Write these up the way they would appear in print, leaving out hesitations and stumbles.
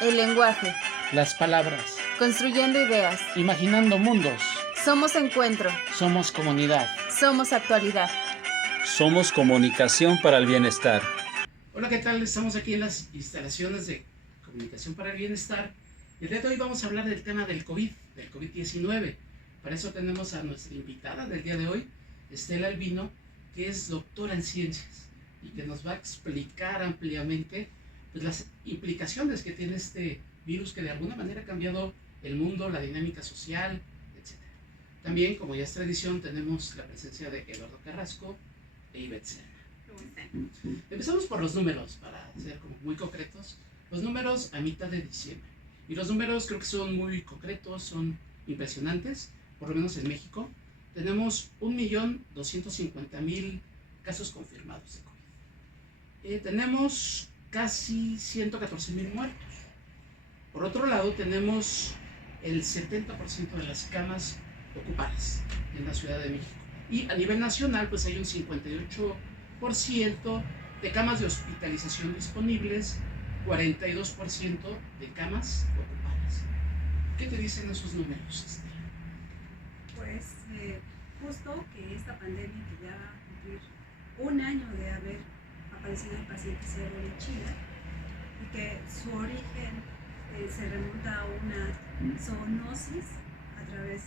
El lenguaje, Las palabras. construyendo ideas. Imaginando mundos. Somos encuentro, Somos comunidad. somos actualidad. Somos comunicación para el bienestar. Hola, ¿qué tal? Estamos aquí en las instalaciones de Comunicación para el Bienestar. El día de hoy vamos a hablar del tema del COVID-19. Para eso tenemos a nuestra invitada del día de hoy, Estela Albino, que es doctora en ciencias y que nos va a explicar ampliamente pues, las implicaciones que tiene este virus que de alguna manera ha cambiado el mundo, la dinámica social, etc. También, como ya es tradición, tenemos la presencia de Eduardo Carrasco e Ivette Serna. Empezamos por los números, para ser como muy concretos. Los números a mitad de diciembre. Y los números creo que son muy concretos, son impresionantes, por lo menos en México. Tenemos 1.250.000 casos confirmados de COVID. Tenemos casi 114.000 muertos. Por otro lado, tenemos el 70% de las camas ocupadas en la Ciudad de México. Y a nivel nacional, pues hay un 58% de camas de hospitalización disponibles, 42% de camas ocupadas. ¿Qué te dicen esos números, Estela? Pues justo que esta pandemia que ya va a cumplir un año de haber aparecido el paciente cero en China y que su origen se remonta a una zoonosis a través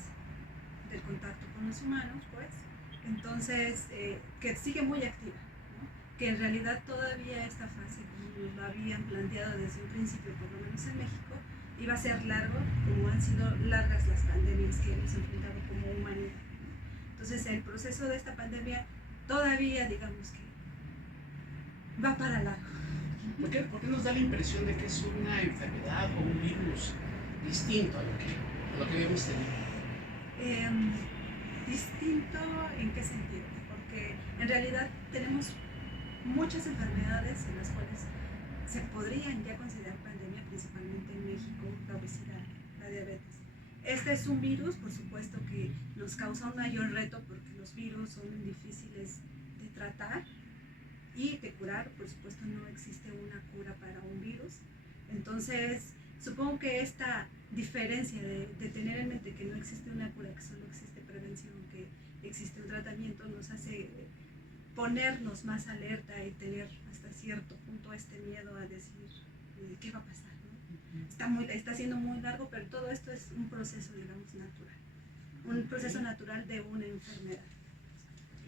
del contacto con los humanos, pues entonces que sigue muy activa, ¿no? Que en realidad todavía esta fase, como lo habían planteado desde un principio, por lo menos en México, iba a ser largo, como han sido largas las pandemias que hemos enfrentado como humanidad, ¿no? Entonces el proceso de esta pandemia todavía, digamos que va para largo. ¿Por qué nos da la impresión de que es una enfermedad o un virus distinto a lo que habíamos tenido? ¿Distinto en qué sentido? Porque en realidad tenemos muchas enfermedades en las cuales se podrían ya considerar pandemia, principalmente en México, la obesidad, la diabetes. Este es un virus, por supuesto, que nos causa un mayor reto porque los virus son difíciles de tratar y de curar. Por supuesto, no existe una cura para un virus. Entonces, supongo que esta diferencia de tener en mente que no existe una cura, que solo existe prevención, que existe un tratamiento, nos hace ponernos más alerta y tener hasta cierto punto este miedo a decir qué va a pasar, ¿no? Está siendo muy largo, pero todo esto es un proceso, digamos, natural, un proceso natural de una enfermedad.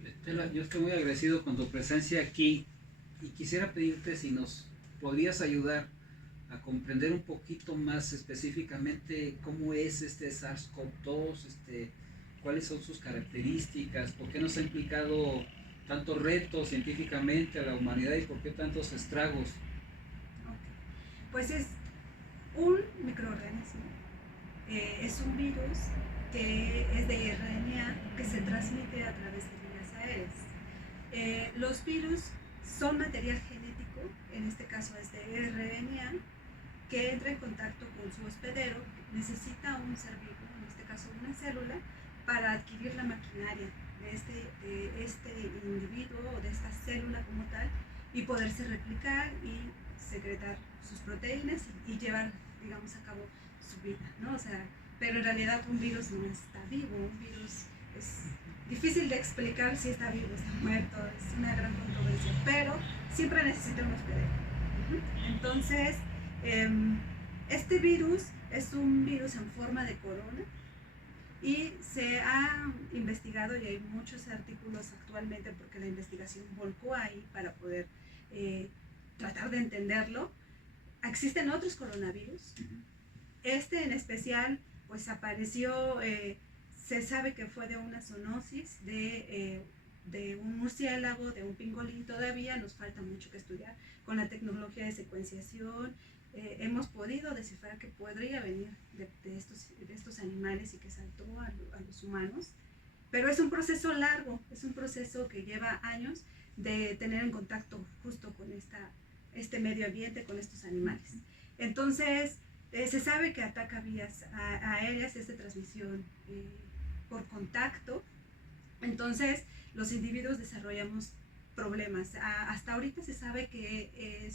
Estela, yo estoy muy agradecido con tu presencia aquí y quisiera pedirte si nos podrías ayudar a comprender un poquito más específicamente cómo es este SARS-CoV-2, cuáles son sus características, por qué nos ha implicado tantos retos científicamente a la humanidad y por qué tantos estragos. Okay. Pues es un microorganismo, es un virus que es de RNA que se transmite a través de vías aéreas. Los virus son material genético, en este caso es de RNA, que entra en contacto con su hospedero, necesita un ser vivo, en este caso una célula, para adquirir la maquinaria de este individuo o de esta célula como tal y poderse replicar y secretar sus proteínas y llevar, digamos, a cabo su vida, ¿no? O sea, pero en realidad un virus no está vivo, un virus es difícil de explicar si está vivo, está muerto, es una gran controversia, pero siempre necesita un hospedero. Entonces, este virus es un virus en forma de corona y se ha investigado y hay muchos artículos actualmente porque la investigación volcó ahí para poder tratar de entenderlo. Existen otros coronavirus. Este en especial pues apareció, se sabe que fue de una zoonosis de un murciélago, de un pingolín. Todavía nos falta mucho que estudiar con la tecnología de secuenciación. Hemos podido descifrar que podría venir de estos animales y que saltó a los humanos, pero es un proceso largo, es un proceso que lleva años de tener en contacto justo con este medio ambiente, con estos animales. Entonces, se sabe que ataca vías aéreas, es de transmisión por contacto. Entonces, los individuos desarrollamos problemas. Hasta ahorita se sabe que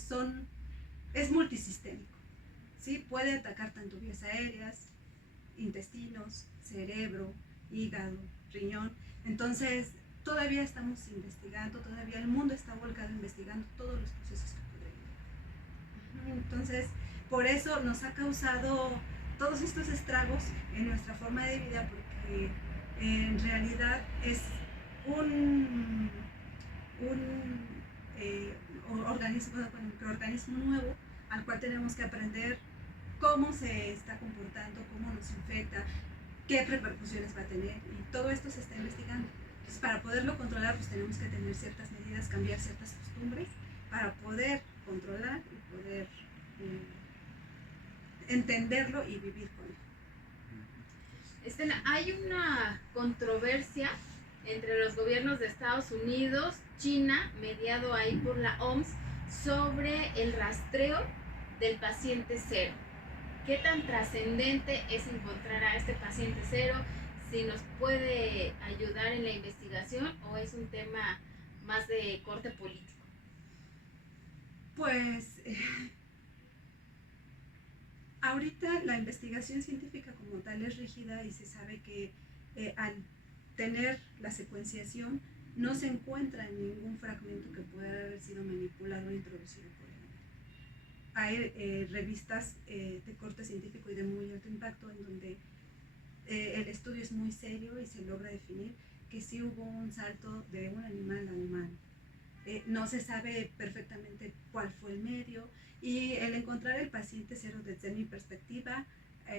es multisistémico. ¿sí? Puede atacar tanto vías aéreas, intestinos, cerebro, hígado, riñón. Entonces, todavía estamos investigando, todavía el mundo está volcado investigando todos los procesos que podrían. Entonces, por eso nos ha causado todos estos estragos en nuestra forma de vida, porque en realidad es un microorganismo nuevo al cual tenemos que aprender cómo se está comportando, cómo nos infecta, qué repercusiones va a tener, y todo esto se está investigando. Entonces, para poderlo controlar, pues tenemos que tener ciertas medidas, cambiar ciertas costumbres para poder controlar y poder entenderlo y vivir con él. Estela, hay una controversia entre los gobiernos de Estados Unidos, China, mediado ahí por la OMS, sobre el rastreo del paciente cero. ¿Qué tan trascendente es encontrar a este paciente cero? Si nos puede ayudar en la investigación o es un tema más de corte político. Pues ahorita la investigación científica como tal es rígida y se sabe que al tener la secuenciación no se encuentra ningún fragmento que pueda haber sido manipulado o introducido por él. Hay revistas de corte científico y de muy alto impacto en donde el estudio es muy serio y se logra definir que sí hubo un salto de un animal a animal. No se sabe perfectamente cuál fue el medio, y el encontrar el paciente cero desde mi perspectiva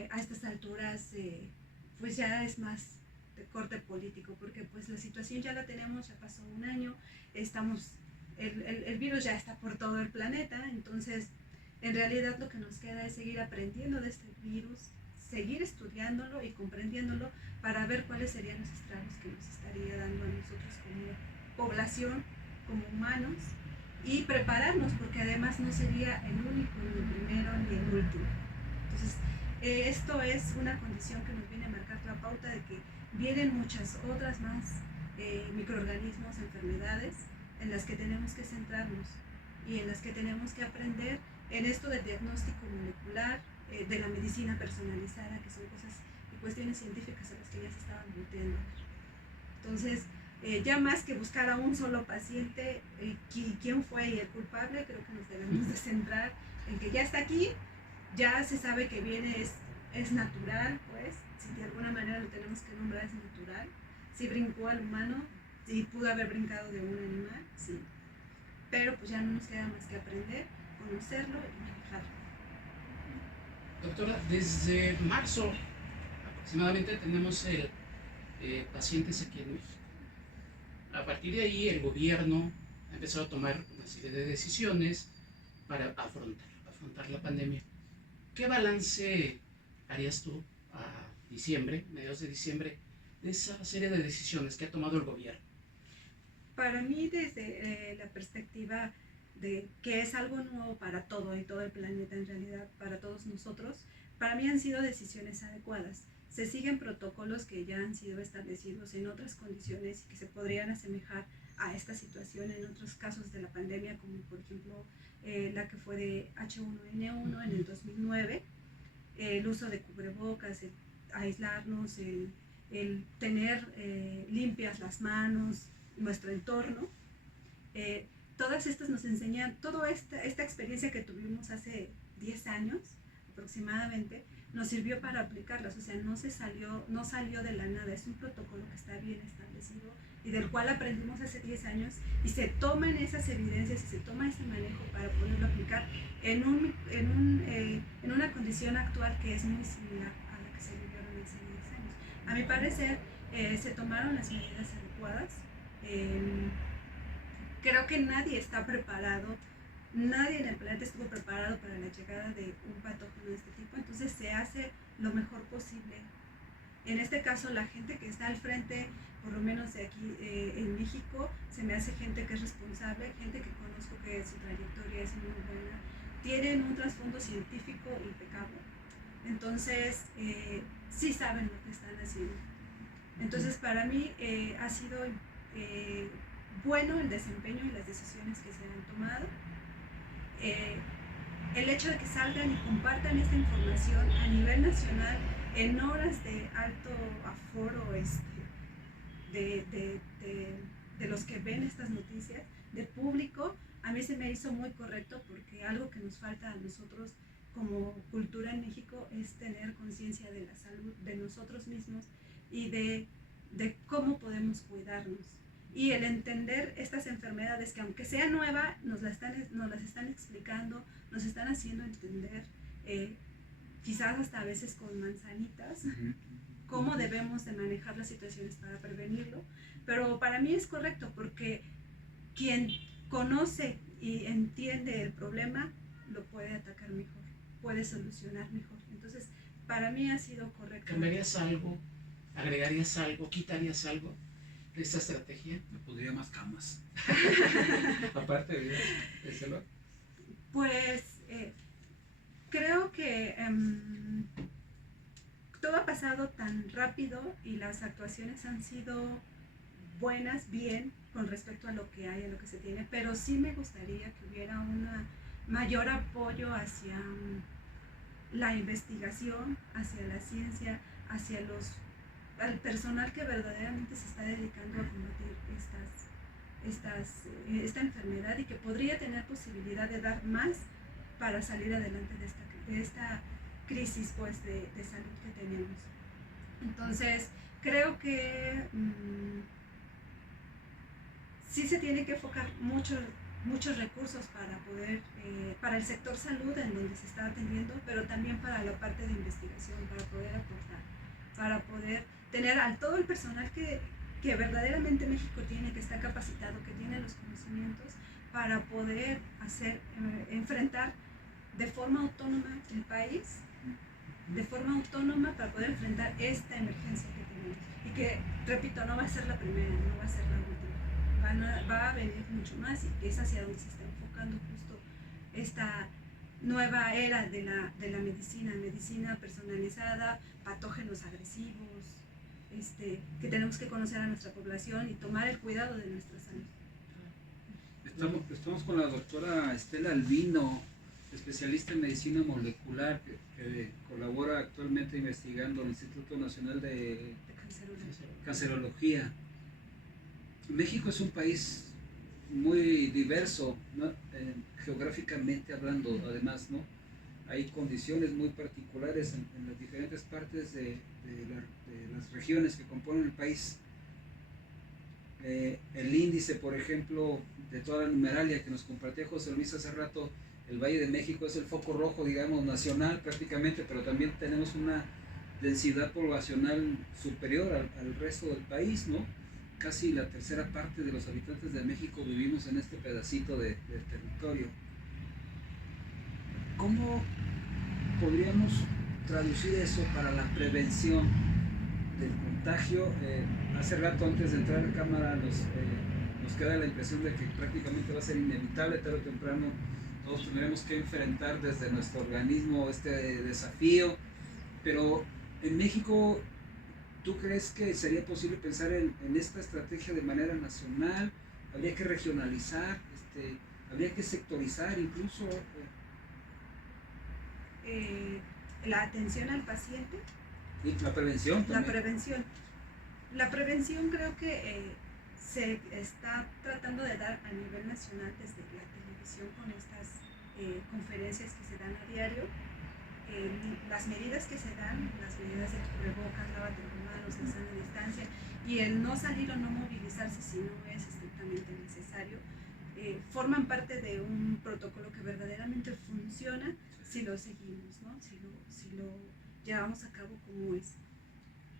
a estas alturas pues ya es más de corte político, porque pues la situación ya la tenemos, ya pasó un año, el virus ya está por todo el planeta. Entonces en realidad lo que nos queda es seguir aprendiendo de este virus, seguir estudiándolo y comprendiéndolo para ver cuáles serían los estragos que nos estaría dando a nosotros como población, como humanos, y prepararnos, porque además no sería el único, ni el primero, ni el último. Entonces, esto es una condición que nos viene a marcar la pauta de que vienen muchas otras más microorganismos, enfermedades, en las que tenemos que centrarnos y en las que tenemos que aprender en esto del diagnóstico molecular, de la medicina personalizada, que son cosas y cuestiones científicas a las que ya se estaban volteando a ver. Entonces, ya más que buscar a un solo paciente, quién fue y el culpable, creo que nos debemos de centrar en que ya está aquí, ya se sabe que viene, es natural, pues, si de alguna manera lo tenemos que nombrar, es natural. Si brincó al humano, si pudo haber brincado de un animal, sí. Pero pues ya no nos queda más que aprender, conocerlo y manejarlo. Doctora, desde marzo aproximadamente tenemos el pacientes aquí en México. A partir de ahí el gobierno ha empezado a tomar una serie de decisiones para afrontar la pandemia. ¿Qué balance harías tú a diciembre, mediados de diciembre, de esa serie de decisiones que ha tomado el gobierno? Para mí, desde la perspectiva de que es algo nuevo para todo y todo el planeta, en realidad para todos nosotros, para mí han sido decisiones adecuadas. Se siguen protocolos que ya han sido establecidos en otras condiciones y que se podrían asemejar a esta situación en otros casos de la pandemia, como por ejemplo la que fue de H1N1 en el 2009, el uso de cubrebocas, el aislarnos, el tener limpias las manos, nuestro entorno. Todas estas nos enseñan, toda esta experiencia que tuvimos hace 10 años aproximadamente, nos sirvió para aplicarlas. O sea, no salió de la nada, es un protocolo que está bien establecido y del cual aprendimos hace 10 años, y se toman esas evidencias y se toma ese manejo para poderlo aplicar en una condición actual que es muy similar a la que se vivió hace 10 años. A mi parecer, se tomaron las medidas adecuadas. Creo que nadie está preparado, nadie en el planeta estuvo preparado para la llegada de un patógeno de este tipo, entonces se hace lo mejor posible. En este caso, la gente que está al frente, por lo menos de aquí en México, se me hace gente que es responsable, gente que conozco que su trayectoria es muy buena, tienen un trasfondo científico impecable, entonces sí saben lo que están haciendo. Entonces, para mí ha sido bueno el desempeño y las decisiones que se han tomado. el hecho de que salgan y compartan esta información a nivel nacional en horas de alto aforo de los que ven estas noticias, de público, a mí se me hizo muy correcto, porque algo que nos falta a nosotros como cultura en México es tener conciencia de la salud de nosotros mismos y de cómo podemos cuidarnos. Y el entender estas enfermedades que, aunque sea nueva, nos las están explicando, nos están haciendo entender, quizás hasta a veces con manzanitas, cómo debemos de manejar las situaciones para prevenirlo. Pero para mí es correcto, porque quien conoce y entiende el problema lo puede atacar mejor, puede solucionar mejor. Entonces, para mí ha sido correcto. ¿Cambiarías algo? ¿Agregarías algo? ¿Quitarías algo de esta estrategia? Me pondría más camas. Aparte de eso. Pues creo que todo ha pasado tan rápido y las actuaciones han sido buenas, bien, con respecto a lo que hay, a lo que se tiene, pero sí me gustaría que hubiera un mayor apoyo hacia la investigación, hacia la ciencia, hacia al personal que verdaderamente se está dedicando a combatir esta enfermedad, y que podría tener posibilidad de dar más para salir adelante de esta crisis, pues, de salud que tenemos. Entonces, creo que sí se tiene que enfocar muchos recursos para poder, para el sector salud en donde se está atendiendo, pero también para la parte de investigación, para poder aportar, para poder tener a todo el personal que verdaderamente México tiene, que está capacitado, que tiene los conocimientos para poder enfrentar de forma autónoma el país, de forma autónoma, para poder enfrentar esta emergencia que tenemos. Y que, repito, no va a ser la primera, no va a ser la última. Va a venir mucho más, y es hacia donde se está enfocando justo esta nueva era de la medicina personalizada, patógenos agresivos, que tenemos que conocer a nuestra población y tomar el cuidado de nuestra salud. Estamos con la doctora Estela Albino, especialista en medicina molecular, que colabora actualmente investigando en el Instituto Nacional de Cancerología. México es un país muy diverso, ¿no? Geográficamente hablando, además, ¿no? Hay condiciones muy particulares en las diferentes partes de las regiones que componen el país. El índice, por ejemplo, de toda la numeralia que nos compartía José Luis hace rato, el Valle de México es el foco rojo, digamos, nacional prácticamente, pero también tenemos una densidad poblacional superior al resto del país, ¿no? Casi la tercera parte de los habitantes de México vivimos en este pedacito de territorio. ¿Cómo podríamos traducir eso para la prevención del contagio? Hace rato, antes de entrar a cámara, nos queda la impresión de que prácticamente va a ser inevitable, tarde o temprano todos tendremos que enfrentar desde nuestro organismo este desafío, pero en México, ¿tú crees que sería posible pensar en esta estrategia de manera nacional? ¿Habría que regionalizar? ¿Habría que sectorizar incluso? La atención al paciente. Y la prevención también. La prevención creo que se está tratando de dar a nivel nacional desde la televisión, con estas conferencias que se dan a diario. Las medidas que se dan, las medidas de cubrebocas, lávate las manos, la sana distancia, y el no salir o no movilizarse si no es estrictamente necesario, forman parte de un protocolo que verdaderamente funciona si lo seguimos, ¿no? Si lo llevamos a cabo como es.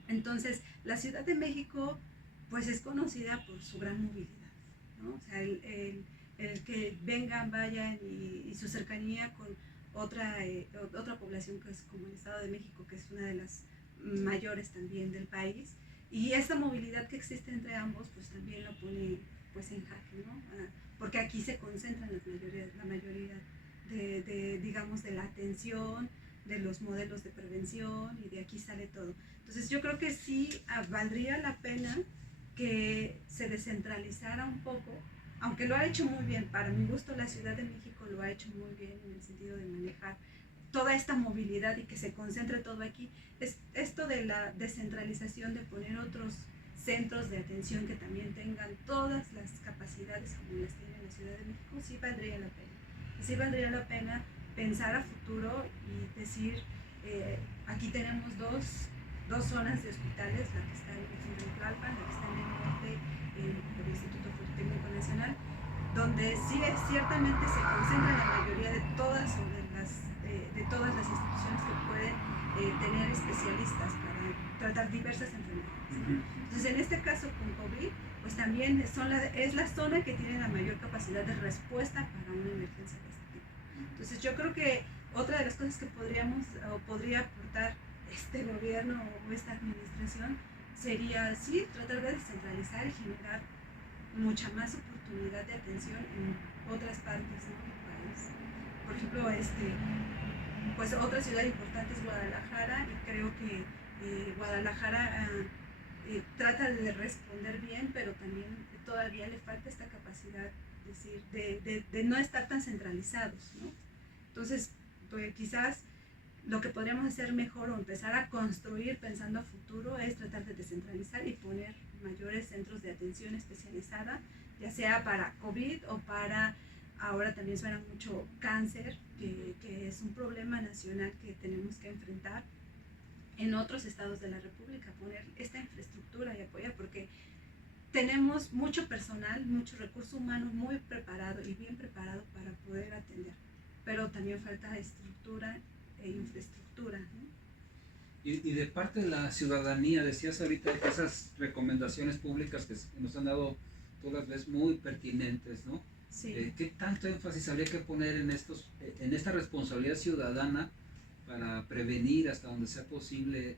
Entonces, la Ciudad de México pues es conocida por su gran movilidad, ¿no? O sea, el que vengan, vayan, y su cercanía con otra población que es como el Estado de México, que es una de las mayores también del país, y esta movilidad que existe entre ambos pues también lo pone pues en jaque, ¿no? Porque aquí se concentran la mayoría digamos, de la atención, de los modelos de prevención, y de aquí sale todo. Entonces yo creo que sí valdría la pena que se descentralizara un poco aunque lo ha hecho muy bien, para mi gusto la Ciudad de México lo ha hecho muy bien en el sentido de manejar toda esta movilidad y que se concentre todo aquí, es esto de la descentralización, de poner otros centros de atención que también tengan todas las capacidades como las tiene la Ciudad de México, sí valdría la pena. Sí valdría la pena pensar a futuro y decir, aquí tenemos dos zonas de hospitales, la que está en el centro de Tlalpan, la que está en el norte, por el Instituto Politécnico Nacional, donde sí ciertamente se concentra la mayoría de todas las instituciones que pueden tener especialistas para tratar diversas enfermedades, ¿no? Entonces, en este caso con COVID, pues también es la zona que tiene la mayor capacidad de respuesta para una emergencia de este tipo. Entonces, yo creo que otra de las cosas que podría aportar este gobierno o esta administración sería, sí, tratar de descentralizar y generar mucha más oportunidad de atención en otras partes, ¿no?, del país. Por ejemplo, pues otra ciudad importante es Guadalajara, y creo que Guadalajara trata de responder bien, pero también todavía le falta esta capacidad, es decir, de no estar tan centralizados, ¿no? Entonces, pues quizás lo que podríamos hacer mejor o empezar a construir pensando a futuro es tratar de descentralizar y poner mayores centros de atención especializada, ya sea para COVID o para, ahora también suena mucho cáncer, que es un problema nacional que tenemos que enfrentar en otros estados de la República, poner esta infraestructura y apoyar, porque tenemos mucho personal, mucho recurso humano muy preparado y bien preparado para poder atender, pero también falta estructura e infraestructura, ¿no? Y de parte de la ciudadanía, decías ahorita que esas recomendaciones públicas que nos han dado, tú las ves muy pertinentes, ¿no? Sí. ¿Qué tanto énfasis habría que poner en esta responsabilidad ciudadana para prevenir hasta donde sea posible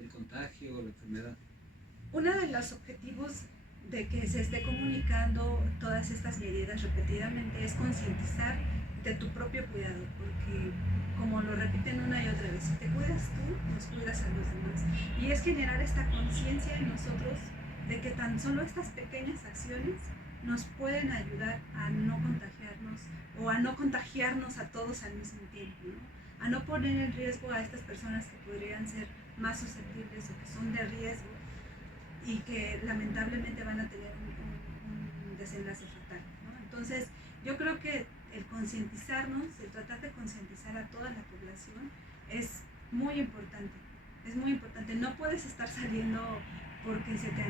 el contagio o la enfermedad? Uno de los objetivos de que se esté comunicando todas estas medidas repetidamente es concientizar de tu propio cuidado, porque como lo repiten una y otra vez, si te cuidas tú, nos cuidas a los demás. Y es generar esta conciencia en nosotros de que tan solo estas pequeñas acciones nos pueden ayudar a no contagiarnos o a no contagiarnos a todos al mismo tiempo, ¿no? A no poner en riesgo a estas personas que podrían ser más susceptibles o que son de riesgo y que lamentablemente van a tener un desenlace fatal, ¿no? Entonces, yo creo que el concientizarnos, el tratar de concientizar a toda la población es muy importante. Es muy importante. No puedes estar saliendo porque se te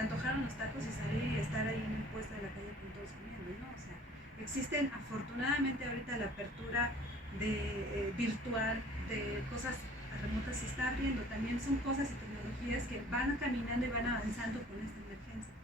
antojaron los tacos y salir y estar ahí en el puesto de la calle con todos comiendo, ¿no? O sea, existen afortunadamente ahorita la apertura de virtual, de cosas remotas se está abriendo. También son cosas y tecnologías que van caminando y van avanzando con esta emergencia.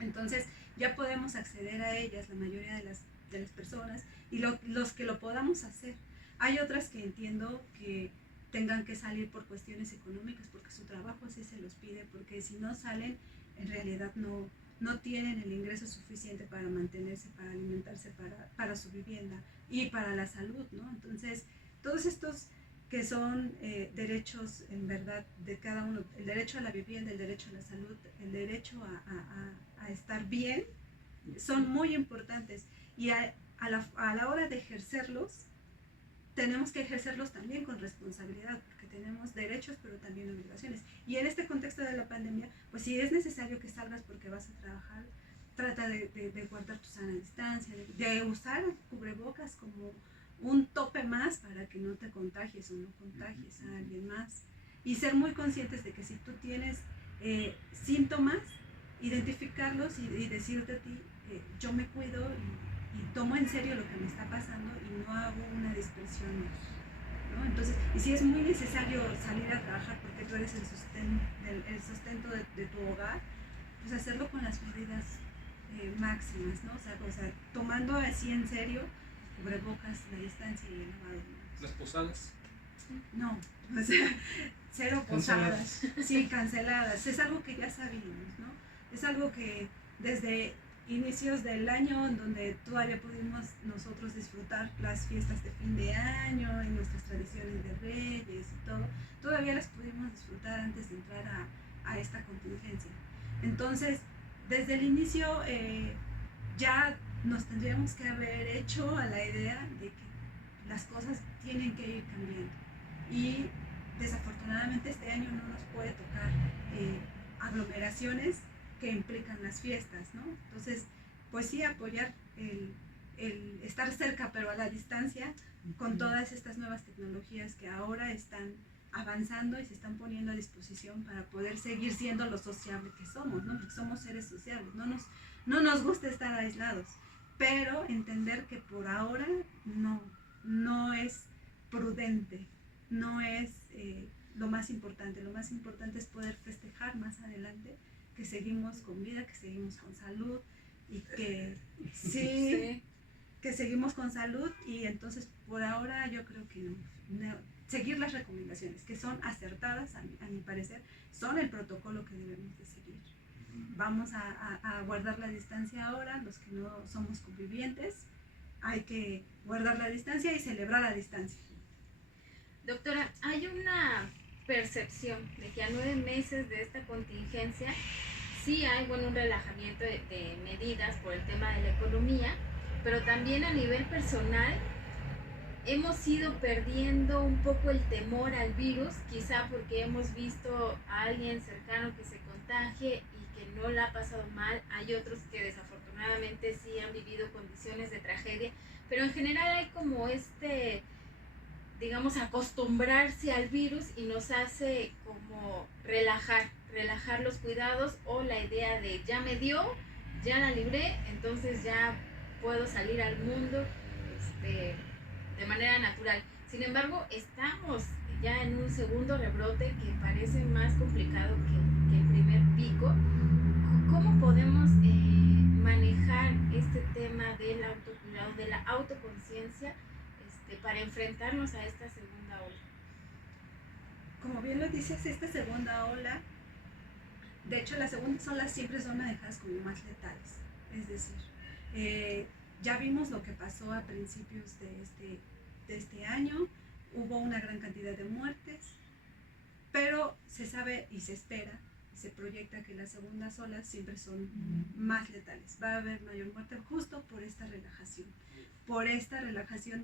Entonces, ya podemos acceder a ellas, la mayoría de las personas, y los que lo podamos hacer. Hay otras que entiendo que tengan que salir por cuestiones económicas, porque su trabajo así se los pide, porque si no salen, en realidad no tienen el ingreso suficiente para mantenerse, para alimentarse, para su vivienda y para la salud, ¿no? Entonces, todos estos que son derechos en verdad de cada uno, el derecho a la vivienda, el derecho a la salud, el derecho a estar bien, son muy importantes, y a la hora de ejercerlos, tenemos que ejercerlos también con responsabilidad, porque tenemos derechos pero también obligaciones. Y en este contexto de la pandemia, pues si es necesario que salgas porque vas a trabajar, trata de guardar tu sana distancia, de usar cubrebocas como un tope más para que no te contagies o no contagies a alguien más. Y ser muy conscientes de que si tú tienes síntomas, identificarlos y decirte a ti, yo me cuido y tomo en serio lo que me está pasando y no hago una dispersión, ¿no? Entonces, y si es muy necesario salir a trabajar porque tú eres el sustento de tu hogar, pues hacerlo con las medidas máximas, ¿no? O sea, tomando así en serio cubrebocas, la distancia y el lavado de manos. ¿Las posadas? No, o sea, cero posadas. Sí, canceladas. Es algo que ya sabíamos, ¿no? Es algo que desde inicios del año, en donde todavía pudimos nosotros disfrutar las fiestas de fin de año y nuestras tradiciones de reyes y todo, todavía las pudimos disfrutar antes de entrar a esta contingencia. Entonces, desde el inicio ya nos tendríamos que haber hecho a la idea de que las cosas tienen que ir cambiando. Y desafortunadamente este año no nos puede tocar aglomeraciones que implican las fiestas, ¿no? Entonces, pues sí, apoyar el estar cerca pero a la distancia con todas estas nuevas tecnologías que ahora están avanzando y se están poniendo a disposición para poder seguir siendo lo sociable que somos, ¿no? Porque somos seres sociables, no nos gusta estar aislados, pero entender que por ahora no es prudente, no es lo más importante es poder festejar más adelante que seguimos con vida, que seguimos con salud y que sí. Que seguimos con salud, y entonces por ahora yo creo que no, seguir las recomendaciones que son acertadas a mi parecer, son el protocolo que debemos de seguir. Vamos a guardar la distancia ahora, los que no somos convivientes, hay que guardar la distancia y celebrar a distancia. Doctora, hay una percepción de que a 9 meses de esta contingencia sí hay un relajamiento de medidas por el tema de la economía, pero también a nivel personal hemos ido perdiendo un poco el temor al virus, quizá porque hemos visto a alguien cercano que se contagie y que no la ha pasado mal. Hay otros que desafortunadamente sí han vivido condiciones de tragedia, pero en general hay como digamos, acostumbrarse al virus, y nos hace como relajar los cuidados, o la idea de ya me dio, ya la libré, entonces ya puedo salir al mundo de manera natural. Sin embargo, estamos ya en un segundo rebrote que parece más complicado que el primer pico. ¿Cómo podemos manejar este tema del autocuidado, de la autoconciencia, para enfrentarnos a esta segunda ola? Como bien lo dices, esta segunda ola, de hecho las segundas olas siempre son manejadas como más letales, es decir, ya vimos lo que pasó a principios de este año, hubo una gran cantidad de muertes, pero se sabe y se espera y se proyecta que las segundas olas siempre son más letales. Va a haber mayor muerte justo por esta relajación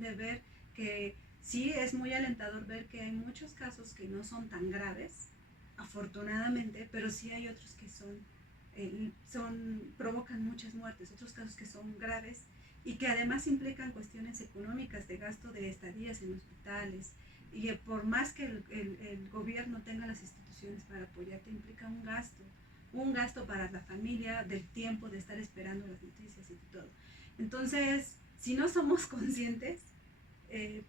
de ver que sí es muy alentador ver que hay muchos casos que no son tan graves, afortunadamente, pero sí hay otros que provocan muchas muertes, otros casos que son graves y que además implican cuestiones económicas de gasto de estadías en hospitales, y por más que el gobierno tenga las instituciones para apoyarte, implica un gasto para la familia, del tiempo de estar esperando las noticias y todo. Entonces, si no somos conscientes,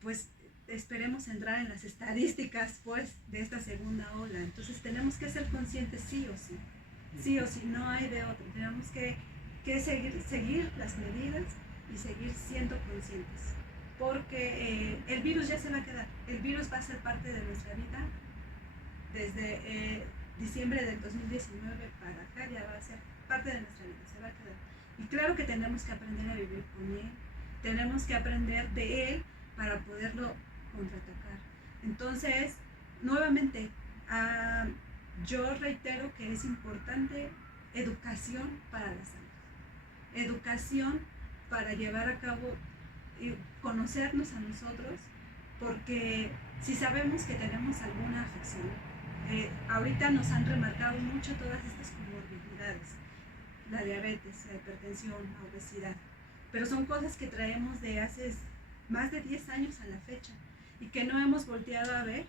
pues esperemos entrar en las estadísticas pues de esta segunda ola. Entonces tenemos que ser conscientes sí o sí, no hay de otro. Tenemos que seguir las medidas y seguir siendo conscientes, porque el virus ya se va a quedar, el virus va a ser parte de nuestra vida desde diciembre del 2019 para acá, ya va a ser parte de nuestra vida, se va a quedar. Y claro que tenemos que aprender a vivir con él, tenemos que aprender de él para poderlo contraatacar. Entonces, nuevamente, yo reitero que es importante educación para la salud, educación para llevar a cabo y conocernos a nosotros, porque si sabemos que tenemos alguna afección, ahorita nos han remarcado mucho todas estas comorbilidades, la diabetes, la hipertensión, la obesidad, pero son cosas que traemos de hace más de 10 años a la fecha y que no hemos volteado a ver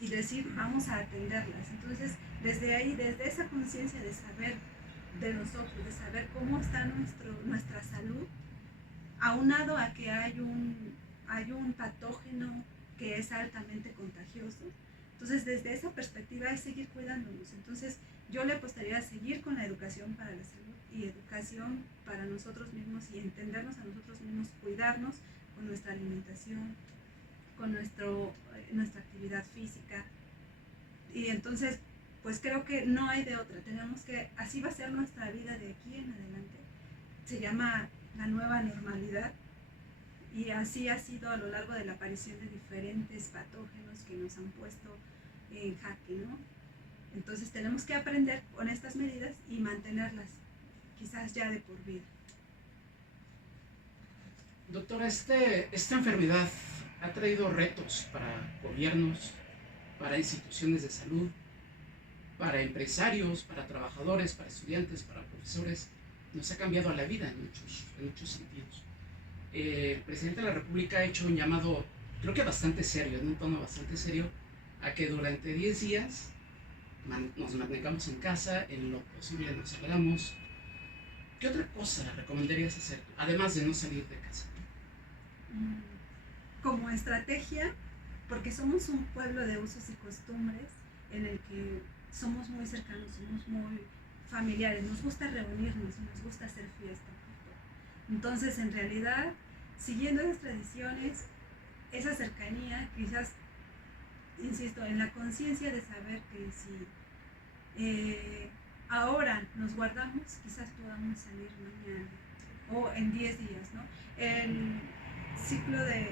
y decir vamos a atenderlas. Entonces desde ahí, desde esa conciencia de saber de nosotros, de saber cómo está nuestra salud, aunado a que hay un patógeno que es altamente contagioso, entonces desde esa perspectiva es seguir cuidándonos. Entonces yo le apostaría a seguir con la educación para la salud y educación para nosotros mismos, y entendernos a nosotros mismos, cuidarnos con nuestra alimentación, con nuestra actividad física. Y entonces pues creo que no hay de otra, así va a ser nuestra vida de aquí en adelante. Se llama la nueva normalidad, y así ha sido a lo largo de la aparición de diferentes patógenos que nos han puesto en jaque, ¿no? Entonces tenemos que aprender con estas medidas y mantenerlas quizás ya de por vida. Doctora, esta enfermedad ha traído retos para gobiernos, para instituciones de salud, para empresarios, para trabajadores, para estudiantes, para profesores. Nos ha cambiado la vida en muchos sentidos. El presidente de la República ha hecho un llamado, creo que bastante serio, en un tono bastante serio, a que durante 10 días nos mantengamos en casa, en lo posible nos salgamos. ¿Qué otra cosa recomendarías hacer, además de no salir de casa? Como estrategia, porque somos un pueblo de usos y costumbres en el que somos muy cercanos, somos muy familiares, nos gusta reunirnos, nos gusta hacer fiesta. Entonces, en realidad, siguiendo esas tradiciones, esa cercanía, quizás, insisto, en la conciencia de saber que si ahora nos guardamos, quizás podamos salir mañana o en 10 días, ¿no? El ciclo de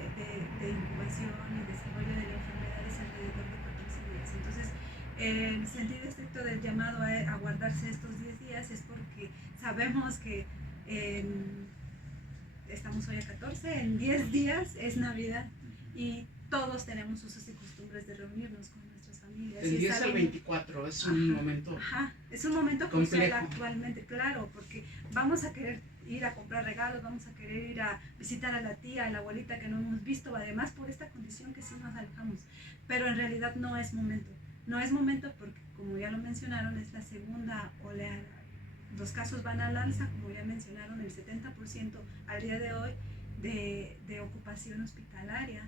incubación y desarrollo de la enfermedad es alrededor de 14 días. Entonces, el sentido estricto del llamado a guardarse estos 10 días es porque sabemos que estamos hoy a 14, en 10 días es Navidad y todos tenemos usos y costumbres de reunirnos con nuestras familias. El 10 al 24 es un momento. Es un momento complejo. crucial actualmente, claro, porque vamos a querer ir a comprar regalos, vamos a querer ir a visitar a la tía, a la abuelita que no hemos visto, además por esta condición que sí nos alejamos, pero en realidad no es momento. No es momento porque, como ya lo mencionaron, es la segunda oleada. Los casos van al alza, como ya mencionaron, el 70% al día de hoy de ocupación hospitalaria.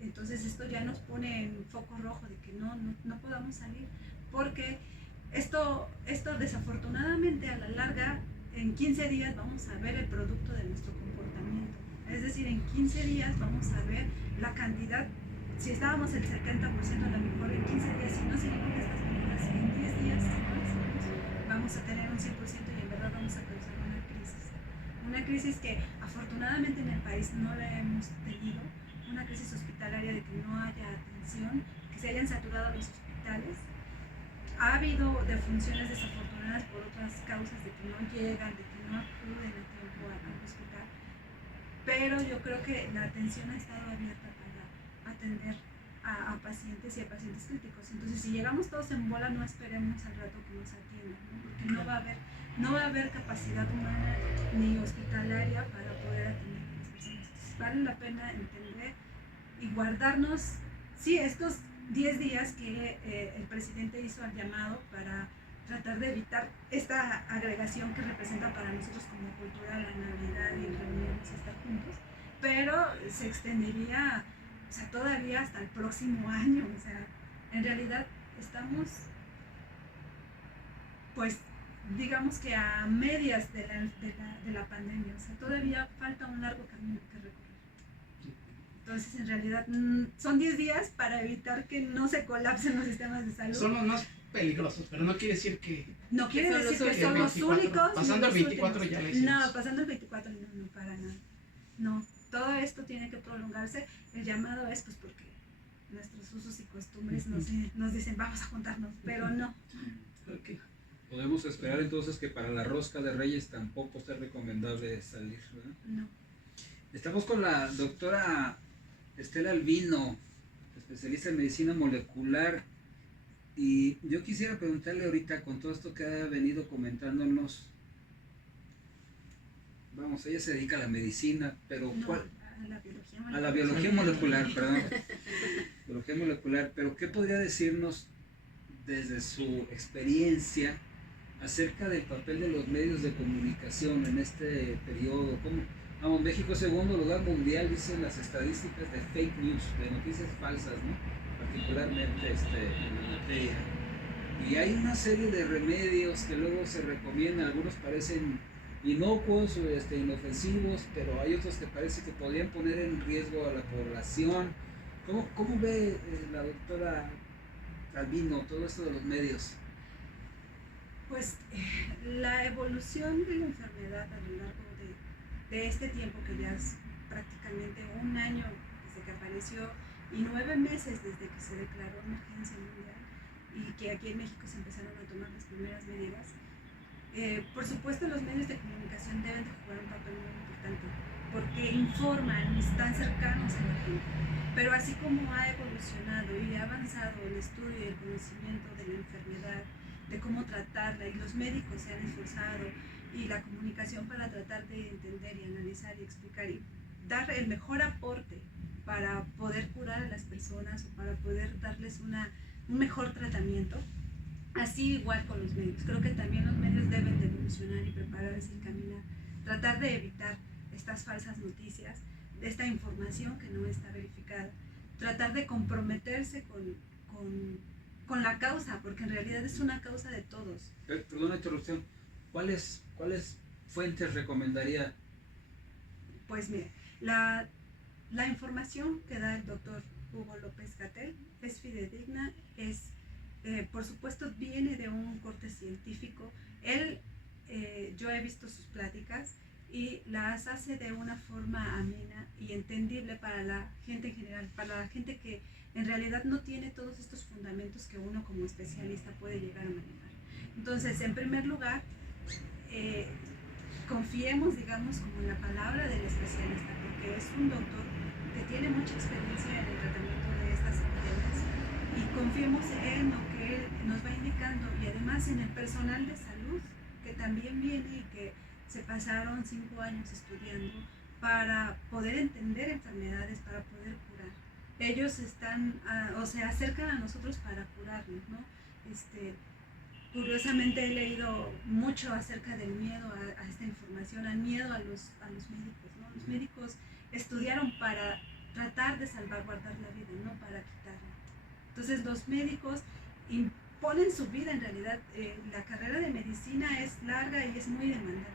Entonces esto ya nos pone en foco rojo de que no podamos salir, porque esto desafortunadamente a la larga, en 15 días vamos a ver el producto de nuestro comportamiento. Es decir, en 15 días vamos a ver la cantidad. Si estábamos el 70% a lo mejor en 15 días, si no seguimos estas medidas, en 10 días vamos a tener un 100% y en verdad vamos a causar una crisis. Una crisis que afortunadamente en el país no la hemos tenido, una crisis hospitalaria de que no haya atención, que se hayan saturado los hospitales. Ha habido defunciones desafortunadas por otras causas de que no llegan, de que no acuden a tiempo al hospital, pero yo creo que la atención ha estado abierta para atender a pacientes y a pacientes críticos. Entonces, si llegamos todos en bola, no esperemos al rato que nos atiendan, ¿no? Porque no va a haber capacidad humana ni hospitalaria para poder atender a las personas. Entonces, vale la pena entender y guardarnos, sí, estos 10 días que el presidente hizo al llamado para tratar de evitar esta agregación que representa para nosotros como cultura la Navidad y el reunirnos y estar juntos, pero se extendería, o sea, todavía hasta el próximo año. O sea, en realidad estamos, pues, digamos que a medias de la pandemia. O sea, todavía falta un largo camino que recorrer. Entonces, en realidad, son 10 días para evitar que no se colapsen los sistemas de salud. Son los más peligrosos, pero no quiere decir que... No quiere son decir los que son los 24, únicos. pasando el 24 ya le hicimos. No, pasando el 24 no, para nada. No, todo esto tiene que prolongarse. El llamado es pues porque nuestros usos y costumbres nos dicen vamos a juntarnos, pero no. Okay. Podemos esperar entonces que para la rosca de Reyes tampoco sea recomendable salir, ¿verdad? No. Estamos con la doctora Estela Albino, especialista en medicina molecular, y yo quisiera preguntarle ahorita con todo esto que ha venido comentándonos, vamos, ella se dedica a la medicina, pero No, ¿cuál? a la biología molecular. A la biología molecular, perdón. Biología molecular, pero ¿qué podría decirnos desde su experiencia acerca del papel de los medios de comunicación en este periodo? ¿Cómo? Vamos, México es segundo lugar mundial, dicen las estadísticas de fake news, de noticias falsas, ¿no? Particularmente en la materia. Y hay una serie de remedios que luego se recomiendan, algunos parecen inocuos, inofensivos, pero hay otros que parece que podrían poner en riesgo a la población. ¿Cómo ve la doctora Albino todo esto de los medios? Pues la evolución de la enfermedad a lo largo de este tiempo, que ya es prácticamente un año desde que apareció y 9 meses desde que se declaró emergencia mundial y que aquí en México se empezaron a tomar las primeras medidas, Por supuesto, los medios de comunicación deben de jugar un papel muy importante porque informan y están cercanos a la gente. Pero así como ha evolucionado y ha avanzado el estudio y el conocimiento de la enfermedad, de cómo tratarla, y los médicos se han esforzado, y la comunicación para tratar de entender y analizar y explicar y dar el mejor aporte para poder curar a las personas o para poder darles un mejor tratamiento. Así igual con los medios. Creo que también los medios deben de evolucionar y prepararse y caminar. Tratar de evitar estas falsas noticias, de esta información que no está verificada. Tratar de comprometerse con la causa, porque en realidad es una causa de todos. Perdón la interrupción. ¿Cuáles fuentes recomendaría? Pues mire, la información que da el doctor Hugo López-Gatell es fidedigna, por supuesto viene de un corte científico. Él, yo he visto sus pláticas y las hace de una forma amena y entendible para la gente en general, para la gente que en realidad no tiene todos estos fundamentos que uno como especialista puede llegar a manejar. Entonces, en primer lugar, confiemos, digamos, como en la palabra del especialista, porque es un doctor que tiene mucha experiencia en el tratamiento de estas epidemias, y confiemos en lo que él nos va indicando, y además en el personal de salud que también viene y que se pasaron 5 años estudiando para poder entender enfermedades, para poder curar. Ellos se acercan a nosotros para curarnos, ¿no? Curiosamente he leído mucho acerca del miedo a esta información, al miedo a los médicos, ¿no? Los médicos estudiaron para tratar de salvaguardar la vida, no para quitarla. Entonces los médicos imponen su vida, en realidad la carrera de medicina es larga y es muy demandante.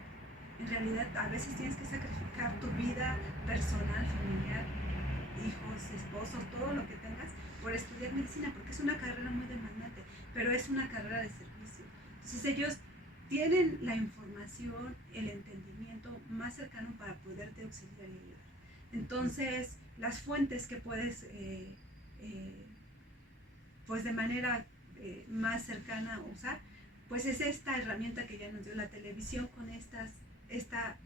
En realidad a veces tienes que sacrificar tu vida personal, familiar, hijos, esposos, todo lo que tengas por estudiar medicina, porque es una carrera muy demandante, pero es una carrera de servicio. Entonces ellos tienen la información, el entendimiento más cercano para poderte auxiliar y ayudar. Entonces las fuentes que puedes pues de manera más cercana usar, pues es esta herramienta que ya nos dio la televisión con esta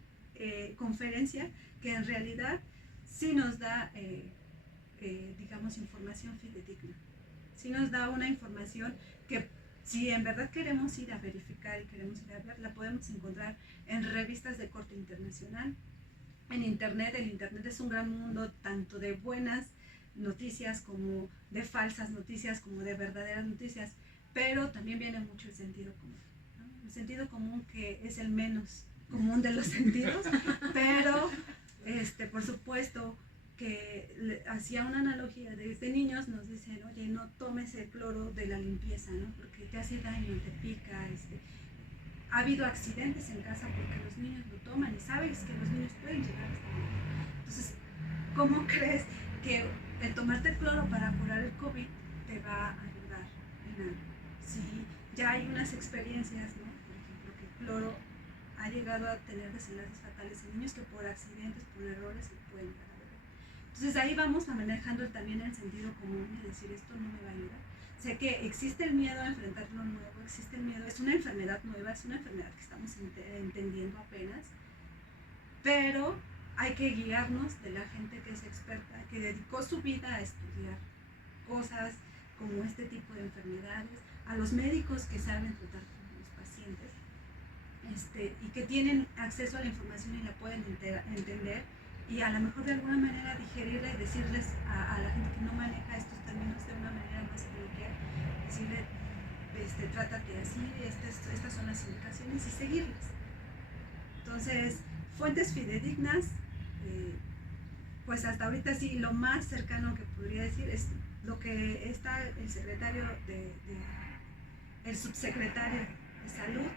conferencia, que en realidad sí nos da digamos información fidedigna, sí nos da una información que si en verdad queremos ir a verificar y queremos ir a ver, la podemos encontrar en revistas de corte internacional, en internet. El internet es un gran mundo tanto de buenas noticias como de falsas noticias, como de verdaderas noticias, pero también viene mucho el sentido común, ¿no? El sentido común, que es el menos común de los sentidos, pero por supuesto que hacía una analogía desde niños, nos dicen, oye, no tomes el cloro de la limpieza, ¿no? Porque te hace daño, te pica. Ha habido accidentes en casa porque los niños lo toman y sabes que los niños pueden llegar hasta morir. Entonces, ¿cómo crees que el tomarte el cloro para curar el COVID te va a ayudar en algo? Si ya hay unas experiencias, ¿no? Por ejemplo, que el cloro ha llegado a tener desenlaces fatales en niños que por accidentes, por errores, se pueden llegar a beber. Entonces ahí vamos manejando también el sentido común y decir, esto no me va a ayudar. Sé que existe el miedo a enfrentar lo nuevo, existe el miedo, es una enfermedad nueva, es una enfermedad que estamos entendiendo apenas, pero hay que guiarnos de la gente que es experta, que dedicó su vida a estudiar cosas como este tipo de enfermedades, a los médicos que saben tratar con los pacientes, y que tienen acceso a la información y la pueden entender, y a lo mejor de alguna manera digerirla y decirles a la gente que no maneja estos términos de una manera más coloquial, decirle, trátate así, estas son las indicaciones, y seguirlas. Entonces, fuentes fidedignas, pues hasta ahorita sí, lo más cercano que podría decir es lo que está el secretario el subsecretario de salud,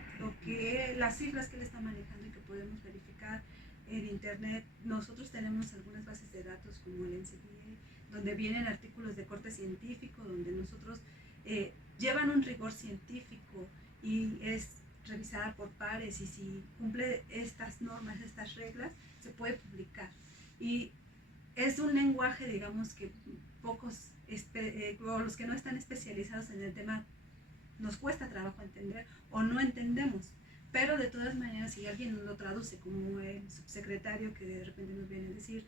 las cifras que él está manejando y que podemos verificar en internet. Nosotros tenemos algunas bases de datos como el NCBA, donde vienen artículos de corte científico, donde nosotros llevan un rigor científico y es revisada por pares, y si cumple estas normas, estas reglas, se puede publicar. Y es un lenguaje, digamos, que pocos, o los que no están especializados en el tema, nos cuesta trabajo entender o no entendemos, Pero de todas maneras, si alguien lo traduce como el subsecretario que de repente nos viene a decir,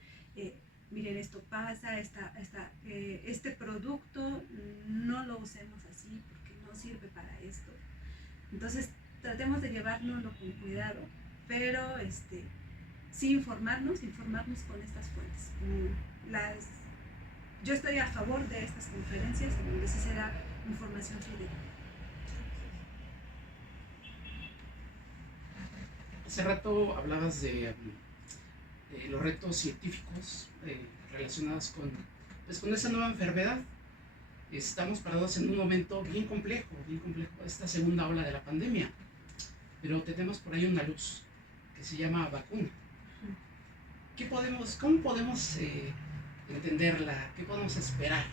miren, esto pasa, este producto no lo usemos así porque no sirve para esto. Entonces, tratemos de llevárnoslo con cuidado, pero sí informarnos con estas fuentes. Yo estoy a favor de estas conferencias en donde sí será información fidedigna. Hace rato hablabas de los retos científicos relacionados con esa nueva enfermedad. Estamos parados en un momento bien complejo, esta segunda ola de la pandemia, pero tenemos por ahí una luz que se llama vacuna. ¿Cómo podemos entenderla? ¿Qué podemos esperar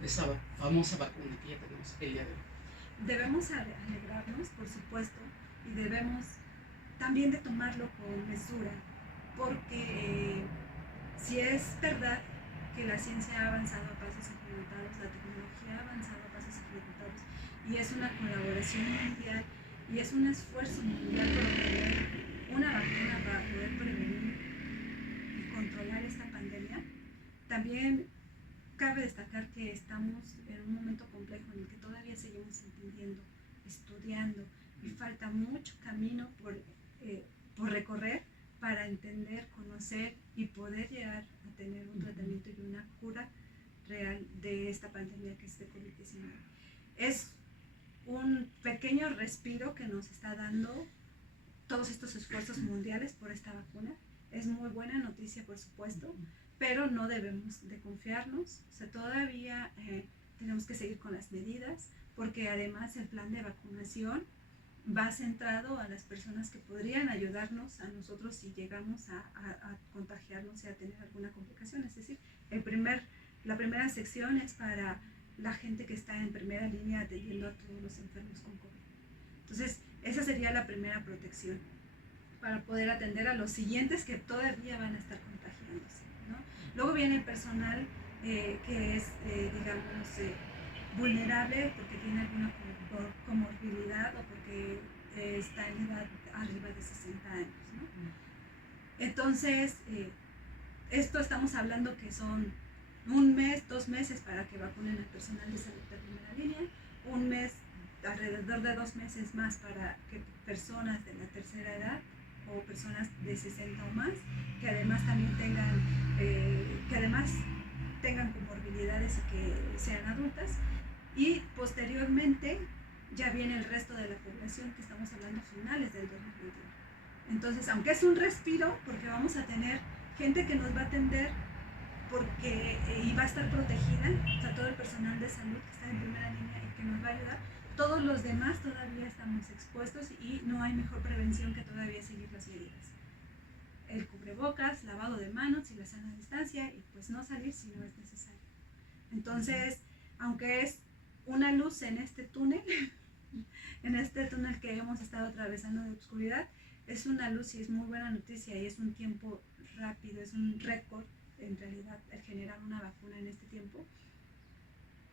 de esa famosa vacuna que ya tenemos el día de hoy? Debemos alegrarnos, por supuesto, y debemos también de tomarlo con mesura, porque si es verdad que la ciencia ha avanzado a pasos agigantados, la tecnología ha avanzado a pasos agigantados, y es una colaboración mundial, y es un esfuerzo mundial por obtener una vacuna para poder prevenir y controlar esta pandemia, también cabe destacar que estamos en un momento complejo en el que todavía seguimos entendiendo, estudiando, y falta mucho camino por recorrer para entender, conocer y poder llegar a tener un tratamiento y una cura real de esta pandemia que es de COVID-19. Es un pequeño respiro que nos está dando todos estos esfuerzos mundiales por esta vacuna. Es muy buena noticia, por supuesto, pero no debemos de confiarnos. O sea, todavía tenemos que seguir con las medidas, porque además el plan de vacunación va centrado a las personas que podrían ayudarnos a nosotros si llegamos a contagiarnos y a tener alguna complicación. Es decir, la primera sección es para la gente que está en primera línea atendiendo a todos los enfermos con COVID. Entonces, esa sería la primera protección para poder atender a los siguientes que todavía van a estar contagiándose, ¿no? Luego viene el personal que es, vulnerable porque tiene alguna comorbilidad o porque está en edad arriba de 60 años, ¿no? Entonces, esto estamos hablando que son 1 mes, 2 meses para que vacunen al personal de salud de primera línea, 1 mes, alrededor de 2 meses más para que personas de la tercera edad o personas de 60 o más, que además también tengan comorbilidades y que sean adultas, y posteriormente ya viene el resto de la población, que estamos hablando finales del 2021. Entonces, aunque es un respiro, porque vamos a tener gente que nos va a atender y va a estar protegida, o sea, todo el personal de salud que está en primera línea y que nos va a ayudar, todos los demás todavía estamos expuestos y no hay mejor prevención que todavía seguir las medidas. El cubrebocas, lavado de manos y la sana distancia, y pues no salir si no es necesario. Entonces, aunque es una luz en este túnel, que hemos estado atravesando de oscuridad, es una luz y es muy buena noticia, y es un tiempo rápido, es un récord en realidad el generar una vacuna en este tiempo.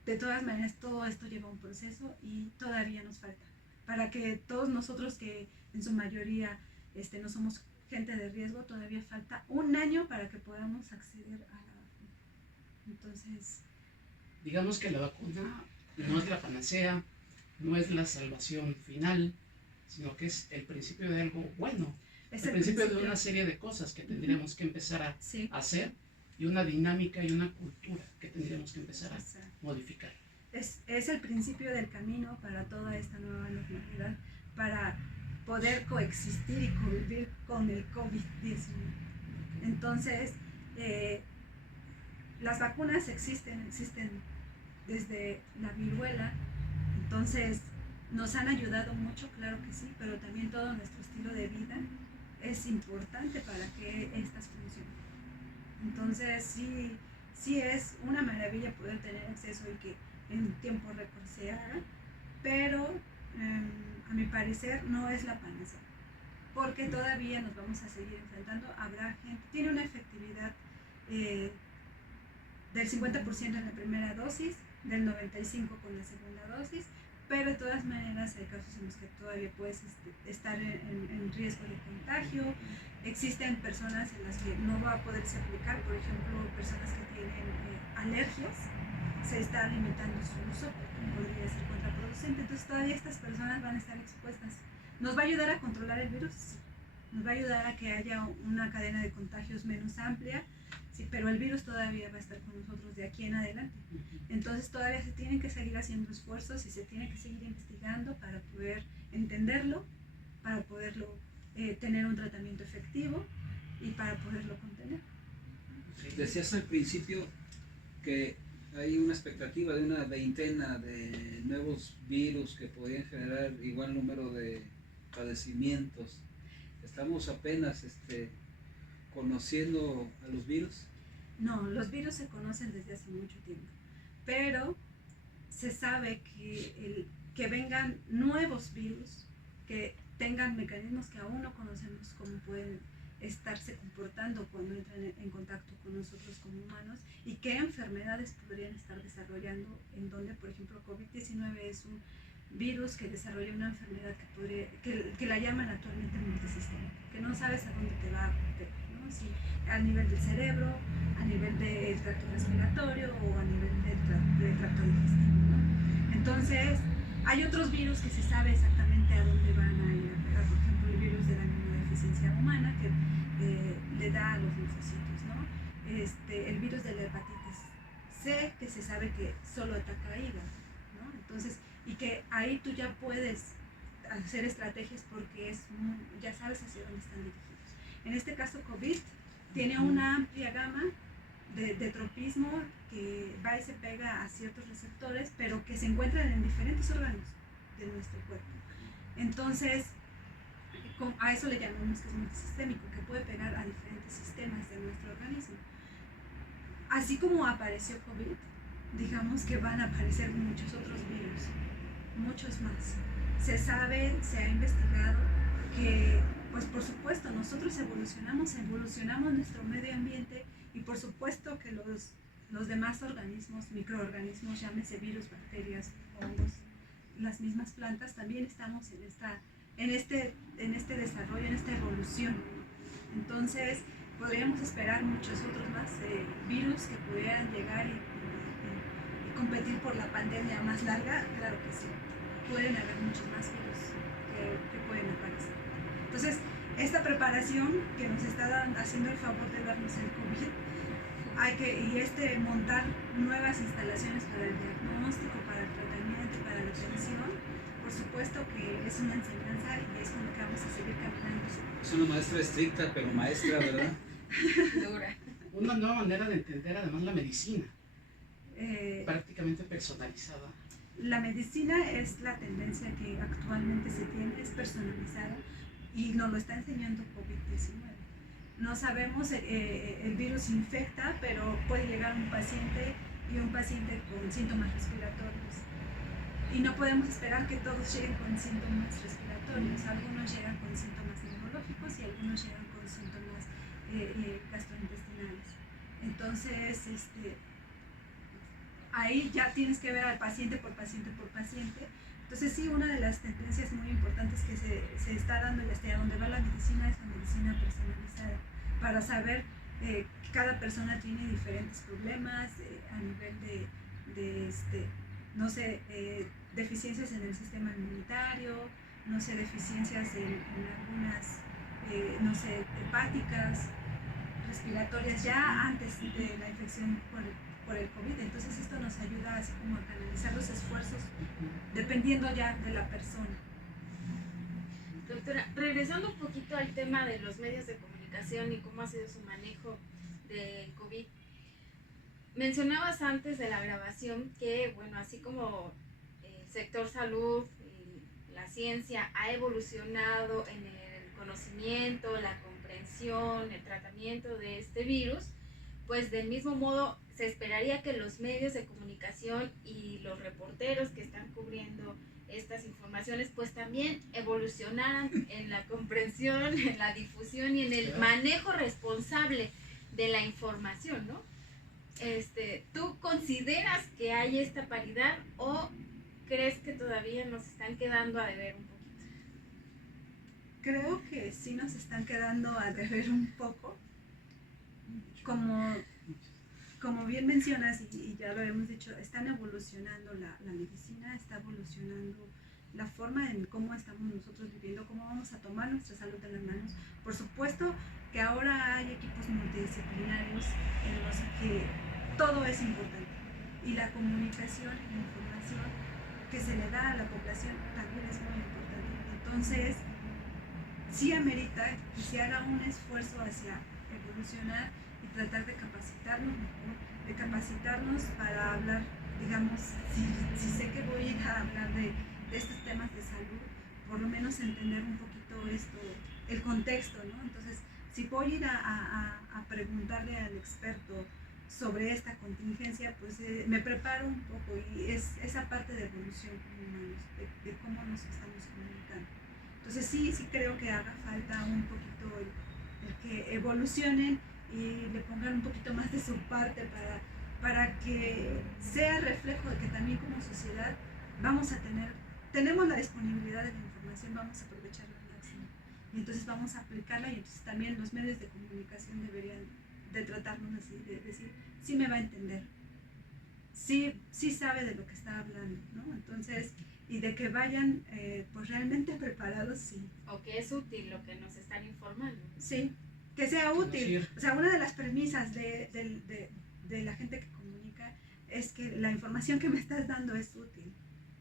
De todas maneras, todo esto lleva un proceso y todavía nos falta, para que todos nosotros, que en su mayoría no somos gente de riesgo, todavía falta 1 año para que podamos acceder a la vacuna. Entonces, digamos que la vacuna no es la panacea, no es la salvación final, sino que es el principio de algo bueno, el principio de una serie de cosas que tendríamos que empezar a hacer, y una dinámica y una cultura que tendríamos que empezar a modificar. Es el principio del camino para toda esta nueva normalidad, para poder coexistir y convivir con el COVID-19. Entonces, las vacunas existen desde la viruela. Entonces, nos han ayudado mucho, claro que sí, pero también todo nuestro estilo de vida es importante para que estas funcionen. Entonces, sí es una maravilla poder tener acceso y que en tiempo récord se haga, pero a mi parecer no es la panacea, porque todavía nos vamos a seguir enfrentando. Habrá gente, tiene una efectividad del 50% en la primera dosis, del 95% con la segunda dosis, pero de todas maneras hay casos en los que todavía puedes estar en riesgo de contagio. Existen personas en las que no va a poderse aplicar, por ejemplo, personas que tienen alergias, se está limitando su uso porque podría ser contraproducente, entonces todavía estas personas van a estar expuestas. ¿Nos va a ayudar a controlar el virus? Sí. Nos va a ayudar a que haya una cadena de contagios menos amplia, sí, pero el virus todavía va a estar con nosotros de aquí en adelante. Entonces todavía se tienen que seguir haciendo esfuerzos y se tiene que seguir investigando para poder entenderlo, para poderlo tener un tratamiento efectivo y para poderlo contener. Decías al principio que hay una expectativa de una veintena de nuevos virus que podrían generar igual número de padecimientos. Estamos apenas conociendo a los virus. No, los virus se conocen desde hace mucho tiempo, pero se sabe que vengan nuevos virus que tengan mecanismos que aún no conocemos cómo pueden estarse comportando cuando entran en contacto con nosotros como humanos y qué enfermedades podrían estar desarrollando, en donde, por ejemplo, COVID-19 es un virus que desarrolla una enfermedad que la llaman actualmente multisistémica, que no sabes a dónde te va a pegar, ¿no? Si a nivel del cerebro, a nivel del tracto respiratorio o a nivel del tracto digestivo, ¿no? Entonces, hay otros virus que se sabe exactamente a dónde van a ir a pegar, por ejemplo, el virus de la inmunodeficiencia humana, que le da a los linfocitos, ¿no? El virus de la hepatitis C, que se sabe que solo ataca hígado, ¿no? Entonces, y que ahí tú ya puedes hacer estrategias porque ya sabes hacia dónde están dirigidos. En este caso, COVID tiene una amplia gama de tropismo que va y se pega a ciertos receptores, pero que se encuentran en diferentes órganos de nuestro cuerpo. Entonces, a eso le llamamos que es multisistémico, que puede pegar a diferentes sistemas de nuestro organismo. Así como apareció COVID, digamos que van a aparecer muchos otros virus, muchos más. Se sabe, se ha investigado que, pues por supuesto, nosotros evolucionamos nuestro medio ambiente y por supuesto que los demás organismos, microorganismos, llámese virus, bacterias, hongos, las mismas plantas, también estamos en este desarrollo, en esta evolución. Entonces, podríamos esperar muchos otros más virus que pudieran llegar y competir por la pandemia más larga. Claro que sí, pueden haber muchos más virus que pueden aparecer. Entonces, esta preparación que nos está haciendo el favor de darnos el COVID, montar nuevas instalaciones para el diagnóstico, para el tratamiento, para la atención, por supuesto que es una enseñanza y es con lo que vamos a seguir caminando. Es una maestra estricta, pero maestra, ¿verdad? Dura. Una nueva manera de entender además la medicina, prácticamente personalizada. La medicina es la tendencia que actualmente se tiene, es personalizada y nos lo está enseñando COVID-19. No sabemos, el virus infecta, pero puede llegar un paciente con síntomas respiratorios. Y no podemos esperar que todos lleguen con síntomas respiratorios. Algunos llegan con síntomas neurológicos y algunos llegan con síntomas gastrointestinales. Entonces, ahí ya tienes que ver al paciente por paciente por paciente. Entonces sí, una de las tendencias muy importantes que se está dando y hacia donde va la medicina es la medicina personalizada, para saber que cada persona tiene diferentes problemas a nivel deficiencias en el sistema inmunitario, deficiencias en algunas, hepáticas, respiratorias, ya antes de la infección por el COVID. Entonces esto nos ayuda así como a canalizar los esfuerzos dependiendo ya de la persona. Doctora, regresando un poquito al tema de los medios de comunicación y cómo ha sido su manejo de COVID, mencionabas antes de la grabación que, bueno, así como el sector salud y la ciencia ha evolucionado en el conocimiento, la comprensión, el tratamiento de este virus, pues del mismo modo se esperaría que los medios de comunicación y los reporteros que están cubriendo estas informaciones pues también evolucionaran en la comprensión, en la difusión y en el manejo responsable de la información, ¿no? ¿Tú consideras que hay esta paridad o crees que todavía nos están quedando a deber un poquito? Creo que sí nos están quedando a deber un poco. Como bien mencionas, y ya lo hemos dicho, están evolucionando la medicina, está evolucionando la forma en cómo estamos nosotros viviendo, cómo vamos a tomar nuestra salud en las manos. Por supuesto que ahora hay equipos multidisciplinarios en los que todo es importante, y la comunicación y la información que se le da a la población también es muy importante. Entonces, sí amerita que se haga un esfuerzo hacia evolucionar y tratar de capacitarnos mejor, de capacitarnos para hablar, digamos, si sé que voy a ir a hablar de estos temas de salud, por lo menos entender un poquito el contexto, ¿no? Entonces, si voy a ir a preguntarle al experto sobre esta contingencia, pues me preparo un poco, y es esa parte de evolución como humanos, de cómo nos estamos comunicando. Entonces sí creo que haga falta un poquito el que evolucionen y le pongan un poquito más de su parte para que sea reflejo de que también como sociedad tenemos la disponibilidad de la información, vamos a aprovecharla al máximo. Y entonces vamos a aplicarla, y entonces también los medios de comunicación deberían de tratarnos así, de decir, sí me va a entender, sí sabe de lo que está hablando, ¿no? Entonces, y de que vayan pues realmente preparados, sí. O que es útil lo que nos están informando. Sí, que sea útil. O sea, una de las premisas de la gente que comunica es que la información que me estás dando es útil,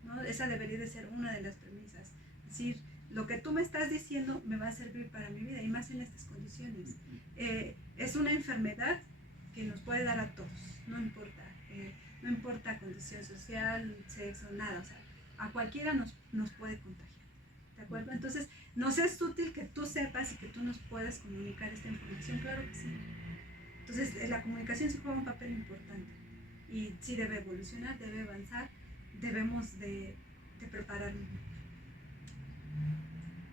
¿no? Esa debería de ser una de las premisas. Es decir, lo que tú me estás diciendo me va a servir para mi vida, y más en estas condiciones. Es una enfermedad que nos puede dar a todos, no importa condición social, sexo, nada, o sea, a cualquiera nos puede contagiar, ¿de acuerdo? Entonces, nos es útil que tú sepas y que tú nos puedas comunicar esta información, claro que sí. Entonces, la comunicación sí juega un papel importante, y sí debe evolucionar, debe avanzar, debemos de prepararnos.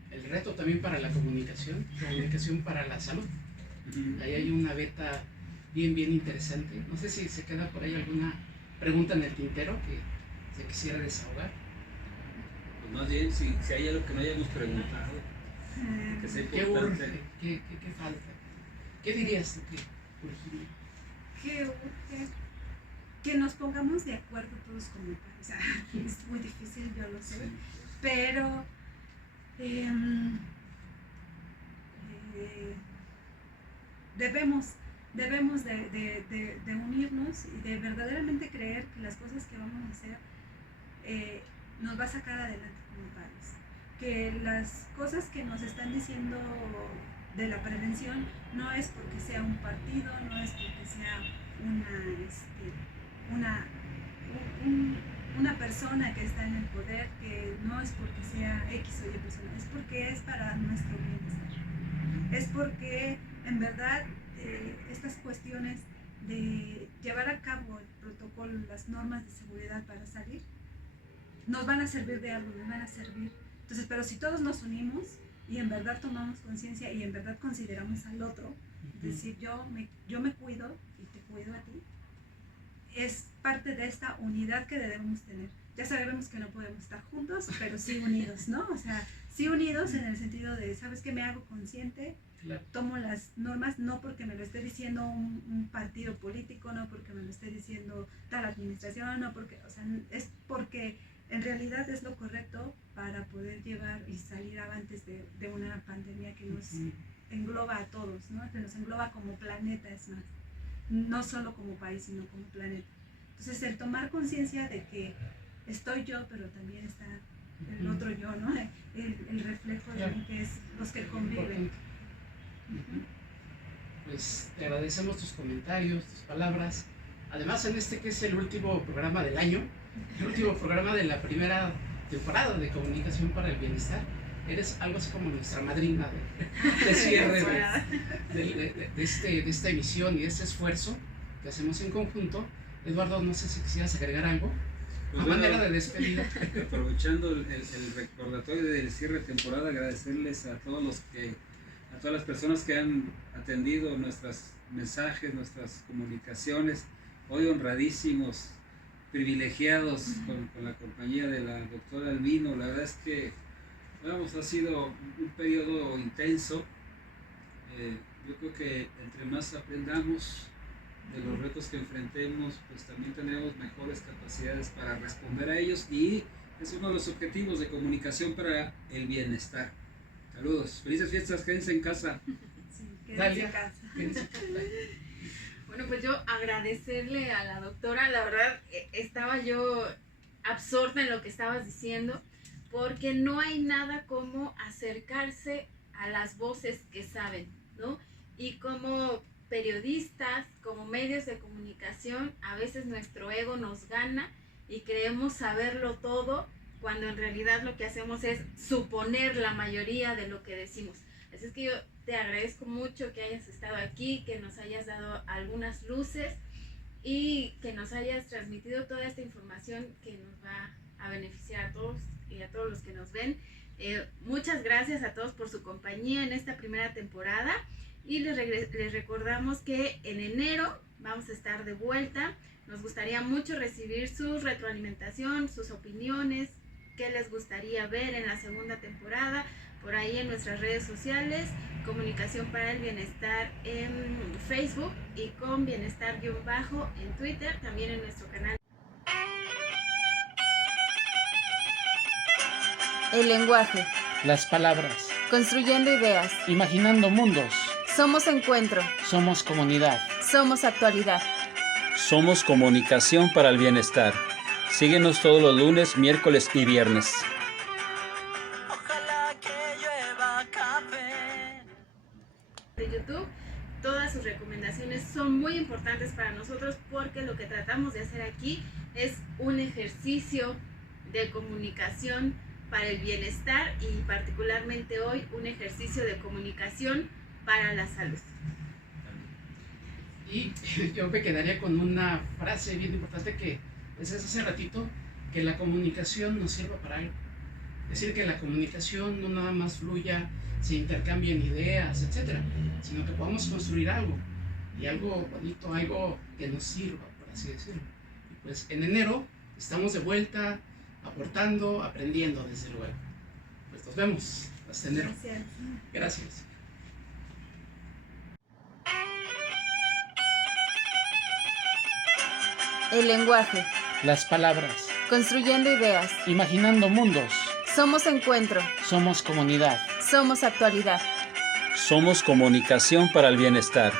El reto también para la comunicación para la salud. Ahí hay una beta bien interesante. No sé si se queda por ahí alguna pregunta en el tintero que se quisiera desahogar. Pues más bien, si hay algo que no hayamos preguntado, que sea ¿Qué importante. urge? ¿Qué falta? ¿Qué dirías tú que urgiría? Que urge que nos pongamos de acuerdo todos como país. O sea, es muy difícil, yo lo sé, Sí. pero debemos de unirnos y de verdaderamente creer que las cosas que vamos a hacer nos va a sacar adelante como país. Que las cosas que nos están diciendo de la prevención no es porque sea un partido, no es porque sea una persona que está en el poder, que no es porque sea X o Y persona, es porque es para nuestro bienestar. Es porque en verdad estas cuestiones de llevar a cabo el protocolo, las normas de seguridad para salir, nos van a servir de algo, nos van a servir. Entonces, pero si todos nos unimos y en verdad tomamos conciencia y en verdad consideramos al otro, es decir, yo me cuido y te cuido a ti, es parte de esta unidad que debemos tener. Ya sabemos que no podemos estar juntos, pero sí unidos, ¿no? O sea, sí unidos en el sentido de, ¿sabes qué? Me hago consciente, Claro. tomo las normas, no porque me lo esté diciendo un partido político, no porque me lo esté diciendo tal administración, no porque, o sea, es porque en realidad es lo correcto para poder llevar y salir avantes de una pandemia que nos engloba a todos, ¿no? Que nos engloba como planeta, es más, no solo como país, sino como planeta. Entonces, el tomar conciencia de que estoy yo, pero también está el otro yo, ¿no? El reflejo de mí, que es los que conviven. Pues te agradecemos tus comentarios, tus palabras. Además, en este que es el último programa del año, el último programa de la primera temporada de Comunicación para el Bienestar, eres algo así como nuestra madrina de cierre de esta emisión y de este esfuerzo que hacemos en conjunto. Eduardo, no sé si quisieras agregar algo Pues a bueno, manera de despedida. aprovechando el recordatorio del cierre de temporada, agradecerles a todas las personas que han atendido nuestros mensajes, nuestras comunicaciones, hoy honradísimos privilegiados con la compañía de la doctora Albino. La verdad es que vamos, ha sido un periodo intenso. Yo creo que entre más aprendamos de los retos que enfrentemos, pues también tendremos mejores capacidades para responder a ellos, y es uno de los objetivos de Comunicación para el Bienestar. Saludos, felices fiestas, quédense en casa. Sí, quédense Dalia, en casa. Bueno, pues yo agradecerle a la doctora, la verdad estaba yo absorta en lo que estabas diciendo, porque no hay nada como acercarse a las voces que saben, ¿no? Y como periodistas, como medios de comunicación, a veces nuestro ego nos gana y creemos saberlo todo, cuando en realidad lo que hacemos es suponer la mayoría de lo que decimos. Así es que yo te agradezco mucho que hayas estado aquí, que nos hayas dado algunas luces y que nos hayas transmitido toda esta información que nos va a beneficiar a todos y a todos los que nos ven. Muchas gracias a todos por su compañía en esta primera temporada, y les recordamos que en enero vamos a estar de vuelta. Nos gustaría mucho recibir su retroalimentación, sus opiniones, qué les gustaría ver en la segunda temporada, por ahí en nuestras redes sociales, Comunicación para el Bienestar en Facebook y con Bienestar-Bajo en Twitter, también en nuestro canal. El lenguaje, Las palabras, construyendo ideas. imaginando mundos. Somos encuentro, Somos comunidad. somos actualidad. Somos Comunicación para el Bienestar. Síguenos todos los lunes, miércoles y viernes. Ojalá que llueva café. De YouTube, todas sus recomendaciones son muy importantes para nosotros, porque lo que tratamos de hacer aquí es un ejercicio de comunicación para el bienestar, y particularmente hoy un ejercicio de comunicación para la salud. Y yo me quedaría con una frase bien importante que decías hace ratito, que la comunicación nos sirva para algo. Es decir, que la comunicación no nada más fluya, se intercambien ideas, etcétera, sino que podamos construir algo, y algo bonito, algo que nos sirva, por así decirlo. Y pues en enero estamos de vuelta, aportando, aprendiendo, desde luego. Pues nos vemos hasta enero. Gracias. Gracias. El lenguaje, Las palabras, construyendo ideas. imaginando mundos. Somos encuentro, Somos comunidad. somos actualidad. Somos Comunicación para el Bienestar.